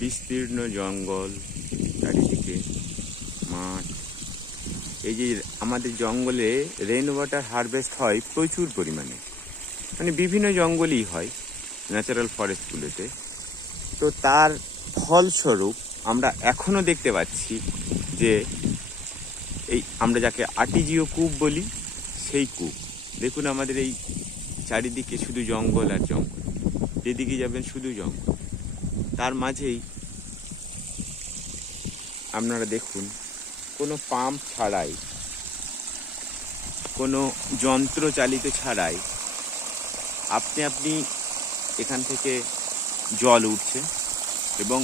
বিস্তীর্ণ জঙ্গল, চারিদিকে মাঠ। এই যে আমাদের জঙ্গলে রেইন ওয়াটার হারভেস্ট হয় প্রচুর পরিমাণে, মানে বিভিন্ন জঙ্গলই হয় ন্যাচারাল ফরেস্টগুলোতে। তো তার ফলস্বরূপ আমরা এখনও দেখতে পাচ্ছি যে এই আমরা যাকে আর্টিজিও কূপ বলি, সেই কূপ। দেখুন আমাদের এই চারিদিকে শুধু জঙ্গল আর জঙ্গল, যেদিকে যাবেন শুধু জঙ্গল। তার মাঝেই আপনারা দেখুন কোনো পাম্প ছাড়াই, কোনো যন্ত্র চালিত ছাড়াই আপনি এখান থেকে জল উঠছে এবং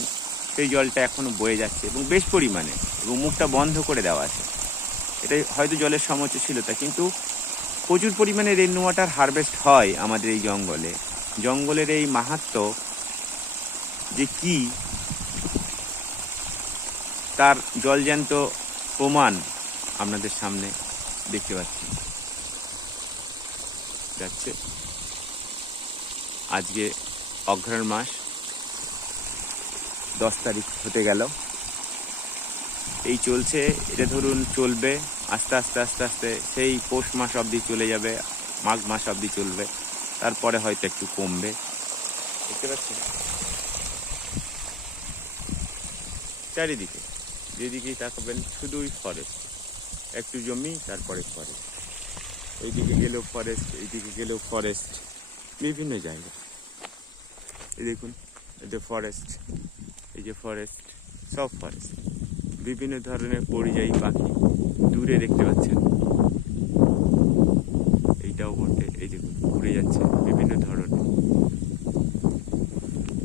সেই জলটা এখনো বয়ে যাচ্ছে এবং বেশ পরিমাণে, এবং মুখটা বন্ধ করে দেওয়া আছে। এটাই হয়তো জলের সমস্যা ছিল তা, কিন্তু প্রচুর পরিমাণে রেন ওয়াটার হারভেস্ট হয় আমাদের এই জঙ্গলে। জঙ্গলের এই মাহাত্ম্য যে কি, তার জলজ্যান্ত প্রমাণ আপনাদের সামনে দেখতে পাচ্ছি যাচ্ছে। আজকে অঘ্রাণ মাস 10 তারিখ হতে গেল। এই চলছে, এটা ধরুন চলবে আস্তে আস্তে আস্তে আস্তে সেই পৌষ মাস অবধি চলে যাবে, মাঘ মাস অবধি চলবে, তারপরে হয়তো একটু কমবে। দেখতে পাচ্ছেন চারিদিকে যেদিকেই তাকাবেন শুধুই ফরেস্ট, একটু জমি তারপরে ফরেস্ট, এইদিকে গেলেও ফরেস্ট, এইদিকে গেলেও ফরেস্ট, বিভিন্ন জায়গা। এই দেখুন এই যে ফরেস্ট, এই যে ফরেস্ট, সব ফরেস্ট। বিভিন্ন ধরনের পরিযায়ী পাখি দূরে দেখতে পাচ্ছেন, এইটাও বটে, এই দেখুন উড়ে যাচ্ছে বিভিন্ন ধরনের।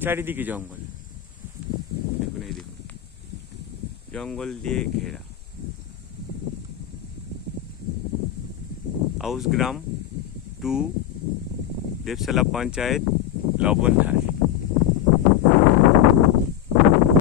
চারিদিকে জঙ্গল, দেখুন এই দেখুন জঙ্গল দিয়ে ঘেরা। হাউস গ্রাম 2, দেবশালা পঞ্চায়েত, লবণধার।